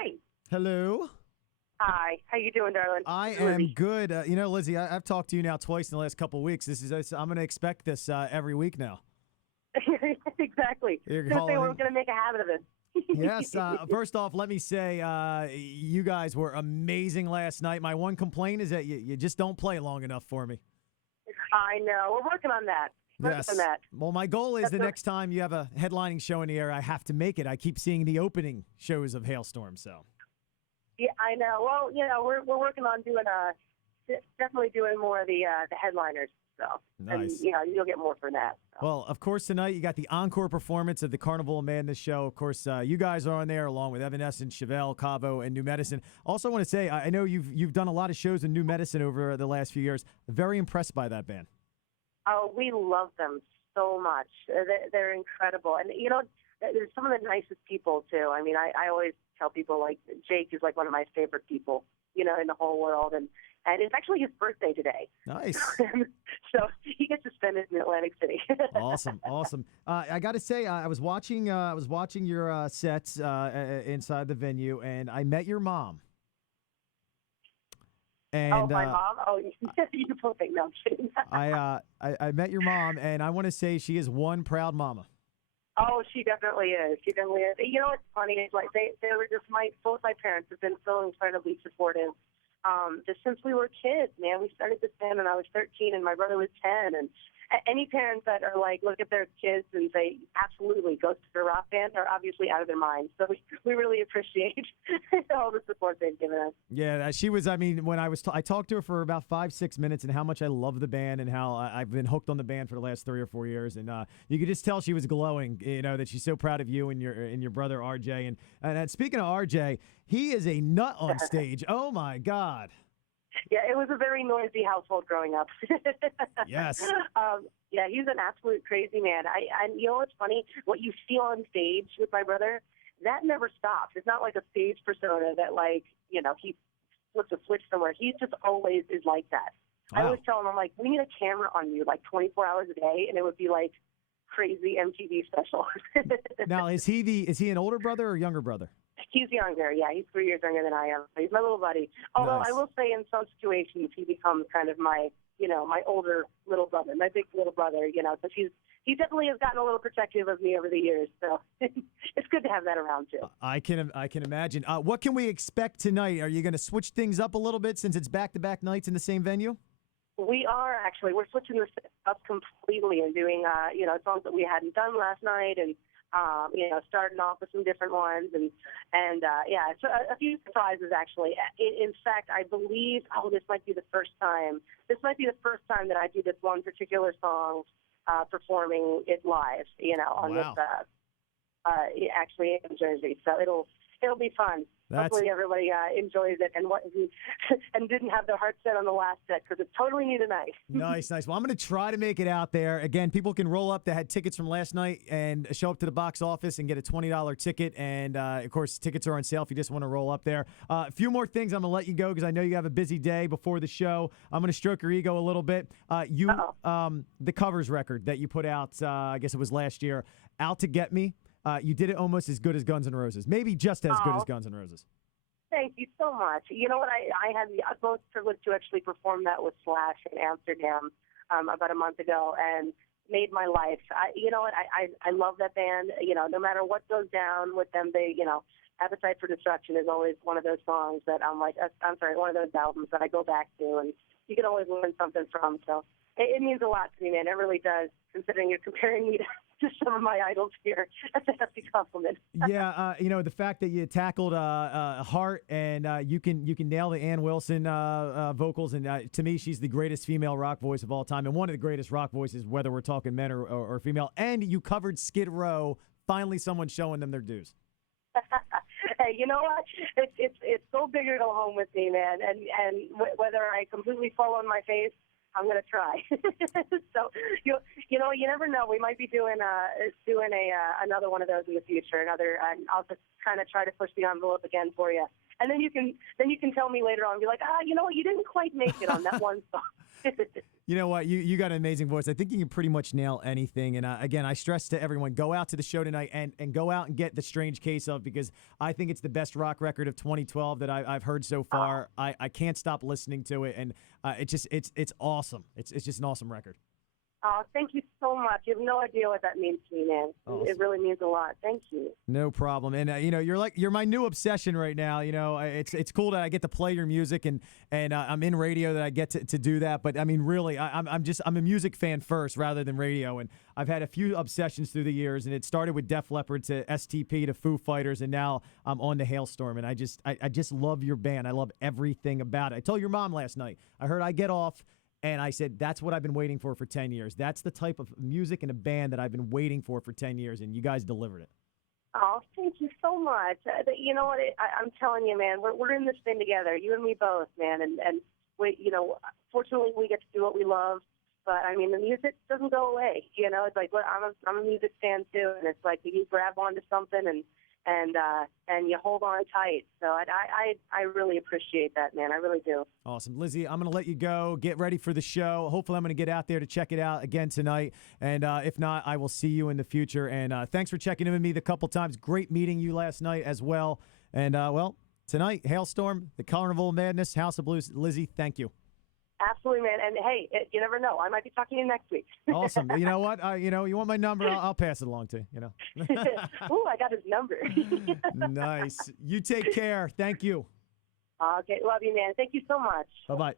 Hi. Hello. Hi. How you doing, darling? I It's am Lizzy. good. Lizzie, I've talked to you now twice in the last couple of weeks. I'm going to expect this every week now. Exactly. You're Gonna say we're calling. going to make a habit of this. Yes. First off, let me say you guys were amazing last night. My one complaint is that you just don't play long enough for me. I know. We're working on that. Yes. Well, my goal is the next time you have a headlining show in the air, I have to make it. I keep seeing the opening shows of Halestorm, so. Yeah, I know. Well, we're working on doing definitely doing more of the headliners. So, Nice. And you'll get more for that. So. Well, of course, tonight you got the encore performance of the Carnival of Madness show. Of course, you guys are on there along with Evanescence, Chevelle, Cavo, and New Medicine. Also, want to say I know you've done a lot of shows in New Medicine over the last few years. Very impressed by that band. Oh, we love them so much. They're incredible, and they're some of the nicest people too. I mean, I always tell people like Jake is like one of my favorite people, in the whole world, and it's actually his birthday today. Nice. So he gets to spend it in Atlantic City. Awesome. I got to say, I was watching your sets inside the venue, and I met your mom. And, my mom? Oh, you poor thing. No, I'm kidding. I met your mom, and I want to say she is one proud mama. Oh, she definitely is. She definitely is. You know what's funny is like they were just both my parents have been so incredibly supportive. Just since we were kids, man. We started this band when I was 13 and my brother was 10. And any parents that are like, look at their kids and say, absolutely, go to the rock band are obviously out of their minds. So we really appreciate all the support they've given us. Yeah, she was, when I talked to her for about 5-6 minutes and how much I love the band and how I've been hooked on the band for the last 3 or 4 years. And you could just tell she was glowing, that she's so proud of you and your brother, RJ. And speaking of RJ, he is a nut on stage. Oh, my God. Yeah, it was a very noisy household growing up. Yes. Yeah, he's an absolute crazy man. And you know what's funny? What you see on stage with my brother, that never stops. It's not like a stage persona that he flips a switch somewhere. He just always is like that. Wow. I always tell him, I'm like, we need a camera on you like 24 hours a day, and it would be like crazy MTV special. Now, is he an older brother or younger brother? He's younger, yeah. He's 3 years younger than I am. He's my little buddy. Although Nice. I will say in some situations he becomes kind of my older little brother, my big little brother, So he definitely has gotten a little protective of me over the years. So it's good to have that around too. I can imagine. What can we expect tonight? Are you going to switch things up a little bit since it's back-to-back nights in the same venue? We are actually. We're switching this up completely and doing songs that we hadn't done last night and starting off with some different ones and so a few surprises actually. In fact, I believe this might be the first time that I do this one particular song performing it live, on Wow. this actually in Jersey. So it'll be fun. Hopefully everybody enjoys it and didn't have their heart set on the last set because it's totally new tonight. Nice. Well, I'm going to try to make it out there. Again, people can roll up that had tickets from last night and show up to the box office and get a $20 ticket. And, of course, tickets are on sale if you just want to roll up there. A few more things. I'm going to let you go because I know you have a busy day before the show. I'm going to stroke your ego a little bit. The covers record that you put out, I guess it was last year, Out to Get Me. You did it almost as good as Guns N' Roses. Maybe just as good as Guns N' Roses. Thank you so much. You know what? I had the utmost privilege to actually perform that with Slash in Amsterdam about a month ago and made my life. You know what? I love that band. No matter what goes down with them, they, Appetite for Destruction is always one of those songs that one of those albums that I go back to, and you can always learn something from. So it means a lot to me, man. It really does, considering you're comparing me to some of my idols here. That's a hefty compliment. Yeah, the fact that you tackled Heart and you can nail the Ann Wilson vocals, and to me, she's the greatest female rock voice of all time, and one of the greatest rock voices, whether we're talking men or female. And you covered Skid Row. Finally, someone showing them their dues. Hey, you know what? It's so big to go home with me, man. And whether I completely fall on my face, I'm going to try. So you never know. We might be doing another one of those in the future. I'll just kind of try to push the envelope again for you, and then you can tell me later on, be like, you know what, you didn't quite make it on that one song. You know what? You got an amazing voice. I think you can pretty much nail anything. And again, I stress to everyone, go out to the show tonight and go out and get The Strange Case of, because I think it's the best rock record of 2012 that I've heard so far. I can't stop listening to it, and it's awesome. It's just an awesome record. Oh, thank you so much. You have no idea what that means to me, man. Awesome. It really means a lot. Thank you. No problem. And you're my new obsession right now. It's cool that I get to play your music, and I'm in radio that I get to do that. But I mean, really, I'm a music fan first rather than radio. And I've had a few obsessions through the years, and it started with Def Leppard to STP to Foo Fighters, and now I'm on to Halestorm. And I just love your band. I love everything about it. I told your mom last night. I heard I Get Off. And I said, that's what I've been waiting for 10 years. That's the type of music and a band that I've been waiting for 10 years, and you guys delivered it. Oh, thank you so much. You know what? I'm telling you, man, we're in this thing together, you and me both, man. And we, fortunately, we get to do what we love. But, I mean, the music doesn't go away. It's like, I'm a music fan, too, and it's like you grab onto something and you hold on tight. So I really appreciate that, man. I really do. Awesome. Lzzy, I'm going to let you go. Get ready for the show. Hopefully I'm going to get out there to check it out again tonight. And if not, I will see you in the future. And thanks for checking in with me the couple times. Great meeting you last night as well. And, tonight, Halestorm, the Carnival Madness, House of Blues. Lzzy, thank you. Absolutely, man. And, hey, you never know. I might be talking to you next week. Awesome. You know what? You want my number? I'll pass it along to you. Ooh, I got his number. Nice. You take care. Thank you. Okay. Love you, man. Thank you so much. Bye-bye.